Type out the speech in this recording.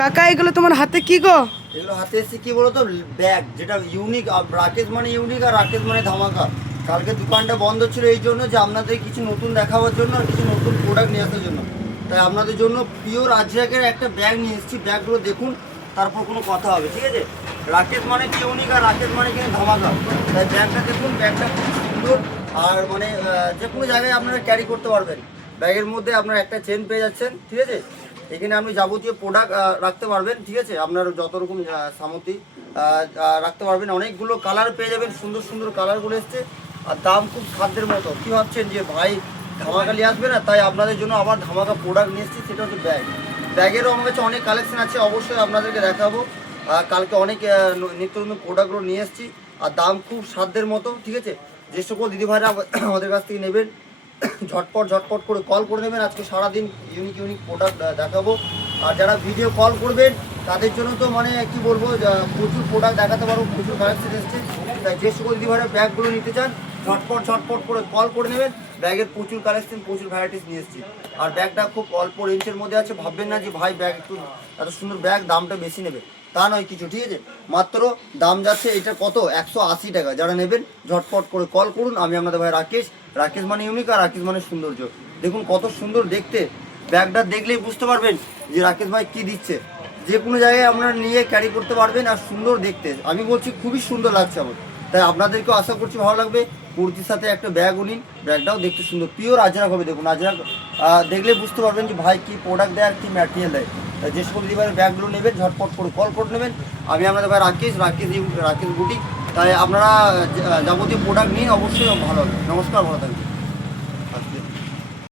কাকা এগুলো তোমার হাতে কি গো? এগুলো হাতে এসে কি বলতো, ব্যাগ যেটা ইউনিক। রাকেশ মানে ইউনিক আর রাকেশ মানে ধামাকা। কালকে দোকানটা বন্ধ ছিল এই জন্য যে আপনাদের কিছু নতুন দেখাবার জন্য আর কিছু নতুন প্রোডাক্ট নিয়ে আসার জন্য। তাই আপনাদের জন্য পিওর আজরাকের একটা ব্যাগ নিয়ে এসেছি। ব্যাগগুলো দেখুন, তারপর কোনো কথা হবে, ঠিক আছে? রাকেশ মানে কি ইউনিক আর রাকেশ মানে কি ধামাকা। তাই ব্যাগটা দেখুন, ব্যাগটা খুব সুন্দর। আর মানে যে কোনো জায়গায় আপনারা ক্যারি করতে পারবেন। ব্যাগের মধ্যে আপনারা একটা চেন পেয়ে যাচ্ছেন, ঠিক আছে? এখানে আপনি যাবতীয় প্রোডাক্ট রাখতে পারবেন, ঠিক আছে? আপনার যত রকম সামগ্রী রাখতে পারবেন। অনেকগুলো কালার পেয়ে যাবেন, সুন্দর সুন্দর কালারগুলো এসছে। আর দাম খুব সাধ্যের মতো। কী ভাবছেন যে ভাই ধামাকা নিয়ে আসবে না? তাই আপনাদের জন্য আবার ধামাকা প্রোডাক্ট নিয়ে এসেছি, সেটা হচ্ছে ব্যাগ। ব্যাগেরও আমার কাছে অনেক কালেকশন আছে, অবশ্যই আপনাদেরকে দেখাবো। কালকে অনেক নিত্য নতুন প্রোডাক্টগুলো নিয়ে এসেছি। আর দাম খুব সাধ্যের মতো, ঠিক আছে? যে সকল দিদিভাইরা আমাদের কাছ থেকে নেবেন, ঝটপট ঝটপট করে কল করে নেবেন। আজকে সারাদিন ইউনিক ইউনিক প্রোডাক্ট দেখাবো। আর যারা ভিডিও কল করবেন তাদের জন্য তো মানে কি বলবো, প্রচুর প্রোডাক্ট দেখাতে পারবো, প্রচুর কালেকশন এসছে। তাই যে সকল দিদিভাইরা ব্যাগগুলো নিতে চান ঝটপট ঝটপট করে কল করে নেবেন। ব্যাগের প্রচুর কালেকশন, প্রচুর ভ্যারাইটিস নিয়ে এসেছি। আর ব্যাগটা খুব অল্প রেঞ্জের মধ্যে আছে। ভাববেন না যে ভাই ব্যাগ একটু এত সুন্দর ব্যাগ দামটা বেশি নেবে, তা নয় কিছু, ঠিক আছে? মাত্র দাম যাচ্ছে এটা কত, 180 টাকা। যারা নেবেন ঝটপট করে কল করুন। আমি আপনাদের ভাই রাকেশ। রাকেশ মানে ইউনিক আর রাকেশ মানে সৌন্দর্য। দেখুন কত সুন্দর দেখতে। ব্যাগটা দেখলেই বুঝতে পারবেন যে রাকেশ ভাই কী দিচ্ছে। যে কোনো জায়গায় আপনারা নিয়ে ক্যারি করতে পারবেন। আর সুন্দর দেখতে, আমি বলছি খুবই সুন্দর লাগছে আমার। তাই আপনাদেরকেও আশা করছি ভালো লাগবে। কুর্তির সাথে একটা ব্যাগও নিন, ব্যাগটাও দেখতে সুন্দর, পিওর আজরাক হবে। দেখুন আজরাক দেখলে বুঝতে পারবেন যে ভাই কী প্রোডাক্ট দেয় আর কী ম্যাটেরিয়াল দেয়। তাই যে সকল দিদিভাইয়ের ব্যাগগুলো নেবেন ঝটপট করে কল করে নেবেন। আমি আপনাদের ভাই রাকেশ, রাকেশ বুটিক। তাই আপনারা যাবতীয় প্রোডাক্ট নিন, অবশ্যই ভালো হবে। নমস্কার, ভালো থাকবেন।